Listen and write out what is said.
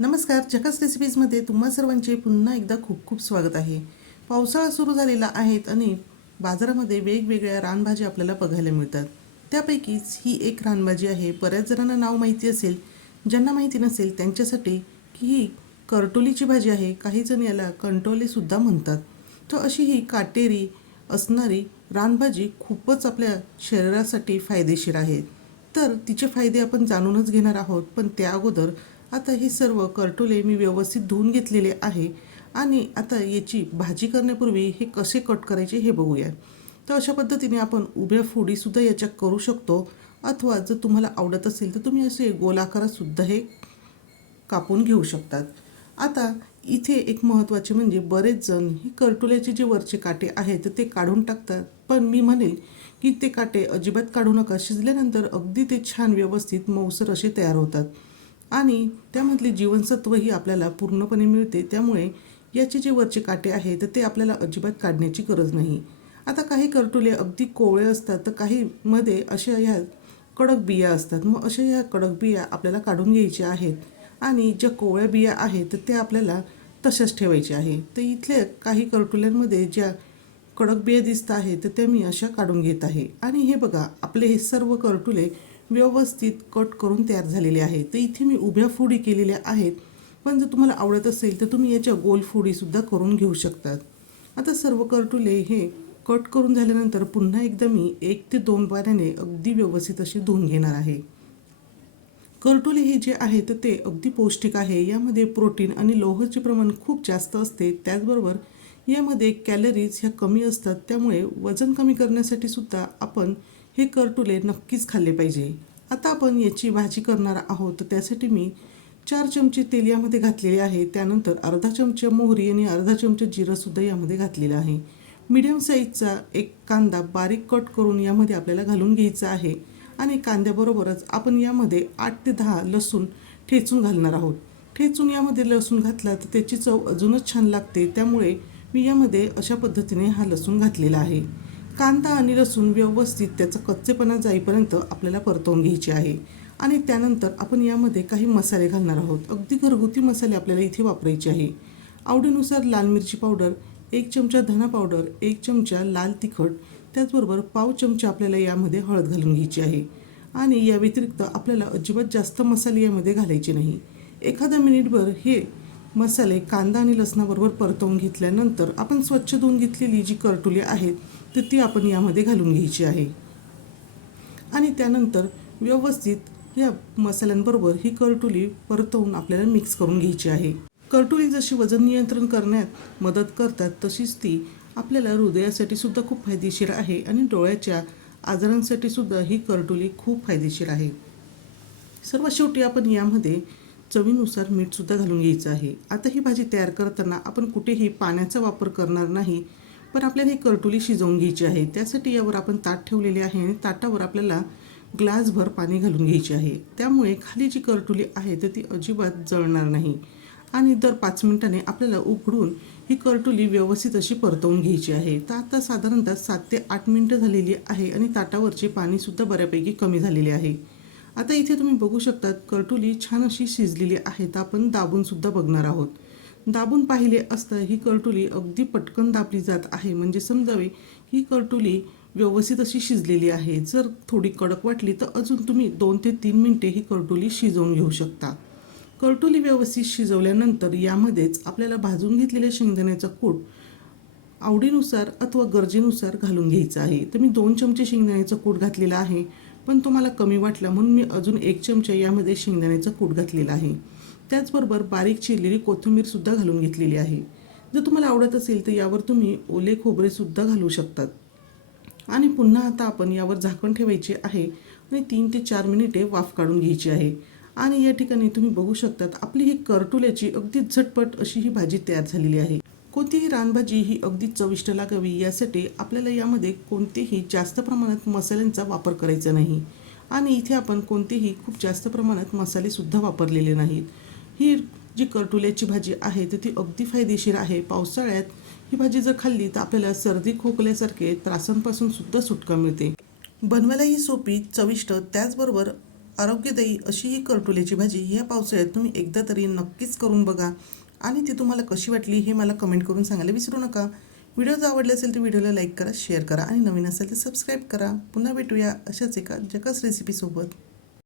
नमस्कार जकास रेसिपीजमध्ये तुम्हा सर्वांचे पुन्हा एकदा खूप खूप स्वागत आहे. पावसाळा सुरू झालेला आहे आणि बाजारामध्ये वेगवेगळ्या रानभाज्या आपल्याला बघायला मिळतात. त्यापैकीच ही एक रानभाजी आहे. बऱ्याच जणांना नाव माहिती असेल ज्यांना माहिती नसेल त्यांच्यासाठी की ही करटोलीची भाजी आहे. काही जण याला कंटोलेसुद्धा म्हणतात. तर अशी ही काटेरी असणारी रानभाजी खूपच आपल्या शरीरासाठी फायदेशीर आहे. तर तिचे फायदे आपण जाणूनच घेणार आहोत पण त्या अगोदर आता हे सर्व करटोले मी व्यवस्थित धुवून घेतलेले आहे आणि आता याची भाजी करण्यापूर्वी हे कसे कट करायचे हे बघूया. तर अशा पद्धतीने आपण उभ्या फोडीसुद्धा याच्या करू शकतो. अथवा जर तुम्हाला आवडत असेल तर तुम्ही असे गोलाकारातसुद्धा हे कापून घेऊ शकतात. आता इथे एक महत्त्वाचे म्हणजे बरेच जण हे कर्टुल्याचे जे वरचे काटे आहेत ते काढून टाकतात. पण मी म्हणेल की ते काटे अजिबात काढू नका. शिजल्यानंतर अगदी ते छान व्यवस्थित मऊसर असे तयार होतात. आणि त्यामधले जीवनसत्वही आपल्याला पूर्णपणे मिळते. त्यामुळे याचे जे वरचे काटे आहेत ते आपल्याला अजिबात काढण्याची गरज नाही. आता काही करटुले अगदी कोवळे असतात तर काहीमध्ये अशा ह्या कडक बिया असतात. मग अशा ह्या कडक बिया आपल्याला काढून घ्यायच्या आहेत आणि ज्या कोवळ्या बिया आहेत तर त्या आपल्याला तशाच ठेवायच्या आहे. तर इथल्या काही करटुल्यांमध्ये ज्या कडक बिया दिसत आहेत तर त्या मी अशा काढून घेत आहे. आणि हे बघा आपले हे सर्व करटुले व्यवस्थित कट करून तयार झालेले आहे. तर इथे मी उभ्या फोडी केलेल्या आहेत. पण जर तुम्हाला आवडत असेल तर तुम्ही याच्या गोल फोडीसुद्धा करून घेऊ शकतात आता सर्व करटुले हे कट करून झाल्यानंतर पुन्हा एकदा मी एक ते दोन पाण्याने अगदी व्यवस्थित असे धुवून घेणार आहे. करटोले हे जे आहे तर ते अगदी पौष्टिक आहे. यामध्ये प्रोटीन आणि लोहचे प्रमाण खूप जास्त असते. त्याचबरोबर यामध्ये कॅलरीज ह्या कमी असतात. त्यामुळे वजन कमी करण्यासाठी सुद्धा आपण हे करटुले नक्कीच खाल्ले पाहिजे. आता आपण याची भाजी करणार आहोत. तर त्यासाठी मी चार चमचे तेल यामध्ये घातलेले आहे. त्यानंतर अर्धा चमचा मोहरी आणि अर्धा चमचा जिरासुद्धा यामध्ये घातलेला आहे. मीडियम साईजचा एक कांदा बारीक कट करून यामध्ये आपल्याला घालून घ्यायचा आहे. आणि कांद्याबरोबरच आपण यामध्ये आठ ते दहा लसूण ठेचून घालणार आहोत. ठेचून यामध्ये लसूण घातला तर त्याची चव अजूनच छान लागते. त्यामुळे मी यामध्ये अशा पद्धतीने हा लसूण घातलेला आहे. कांदा आणि लसूण व्यवस्थित त्याचा कच्चेपणा जाईपर्यंत आपल्याला परतवून घ्यायची आहे. आणि त्यानंतर आपण यामध्ये काही मसाले घालणार आहोत. अगदी घरगुती मसाले आपल्याला इथे वापरायचे आहे. आवडीनुसार लाल मिरची पावडर एक चमचा धना पावडर एक चमचा लाल तिखट त्याचबरोबर पाव चमचा आपल्याला यामध्ये हळद घालून घ्यायची आहे. आणि या व्यतिरिक्त आपल्याला अजिबात जास्त मसाले यामध्ये घालायचे नाही. एखादा मिनिटभर हे मसाले कांदा आणि लसणाबरोबर परतवून घेतल्यानंतर आपण स्वच्छ धुवून घेतलेली जी करटुली आहेत तर ती आपण यामध्ये घालून घ्यायची आहे. आणि त्यानंतर व्यवस्थित या मसाल्यांबरोबर ही करटुली परतवून आपल्याला मिक्स करून घ्यायची आहे. करटुली जशी वजन नियंत्रण करण्यात मदत करतात तशीच ती आपल्याला हृदयासाठी सुद्धा खूप फायदेशीर आहे आणि डोळ्याच्या आजारांसाठी सुद्धा ही करटुली खूप फायदेशीर आहे. सर्वात शेवटी आपण यामध्ये चवीनुसार मीठसुद्धा घालून घ्यायचं आहे. आता ही भाजी तयार करताना आपण कुठेही पाण्याचा वापर करणार नाही पण आपल्याला ही करटुली शिजवून घ्यायची आहे. त्यासाठी यावर आपण ताट ठेवलेले आहे आणि ताटावर आपल्याला ग्लासभर पाणी घालून घ्यायचे आहे. त्यामुळे खाली जी करटुली आहे तर ती अजिबात जळणार नाही. आणि दर पाच मिनिटाने आपल्याला उघडून ही करटुली व्यवस्थित अशी परतवून घ्यायची आहे. तर आता साधारणतः सात ते आठ मिनटं झालेली आहे आणि ताटावरचे पाणीसुद्धा बऱ्यापैकी कमी झालेले आहे. आता इथे तुम्ही बघू शकता करटुली छान अशी शिजलेली आहे तर आपण दाबूनसुद्धा बघणार आहोत. दाबून पाहिले असता ही करटुली अगदी पटकन दाबली जात आहे. म्हणजे समजावे ही करटुली व्यवस्थित अशी शिजलेली आहे. जर थोडी कडक वाटली तर अजून तुम्ही दोन ते तीन मिनटे ही करटुली शिजवून घेऊ शकता. करटुली व्यवस्थित शिजवल्यानंतर यामध्येच आपल्याला भाजून घेतलेल्या शेंगदाण्याचा कूट आवडीनुसार अथवा गरजेनुसार घालून घ्यायचा आहे. तर मी दोन चमचे शेंगदाण्याचा कूट घातलेला आहे पण तुम्हाला कमी वाटला म्हणून मी अजून एक चमचा यामध्ये शेंगदाण्याचा कूट घातलेला आहे. त्याचबरोबर बारीक चिरलेली कोथिंबीरसुद्धा घालून घेतलेली आहे. जर तुम्हाला आवडत असेल तर यावर तुम्ही ओले खोबरेसुद्धा घालू शकतात. आणि पुन्हा आता आपण यावर झाकण ठेवायचे आहे आणि तीन ते चार मिनिटे वाफ काढून घ्यायची आहे. आणि या ठिकाणी तुम्ही बघू शकतात आपली ही करटुल्याची अगदी झटपट अशी ही भाजी तयार झालेली आहे. कोणतीही रानभाजी ही अगदी चविष्ट लागावी यासाठी आपल्याला यामध्ये कोणतेही जास्त प्रमाणात मसाल्यांचा वापर करायचा नाही. आणि इथे आपण कोणतेही खूप जास्त प्रमाणात मसालेसुद्धा वापरलेले नाहीत. ही जी करटुल्याची भाजी आहे तर ती अगदी फायदेशीर आहे. पावसाळ्यात ही भाजी जर खाल्ली तर आपल्याला सर्दी खोकल्यासारखे त्रासांपासून सुद्धा सुटका मिळते. बनवायलाही सोपी चविष्ट त्याचबरोबर आरोग्यदायी अशी ही करटोल्याची भाजी ह्या पावसाळ्यात तुम्ही एकदा तरी नक्कीच करून बघा. आणि ती तुम्हाला कशी वाटली हे मला कमेंट करून सांगायला विसरू नका. व्हिडिओ जर आवडले असेल तर व्हिडिओला लाईक करा शेअर करा आणि नवीन असेल तर सबस्क्राईब करा. पुन्हा भेटूया अशाच एका जकास रेसिपीसोबत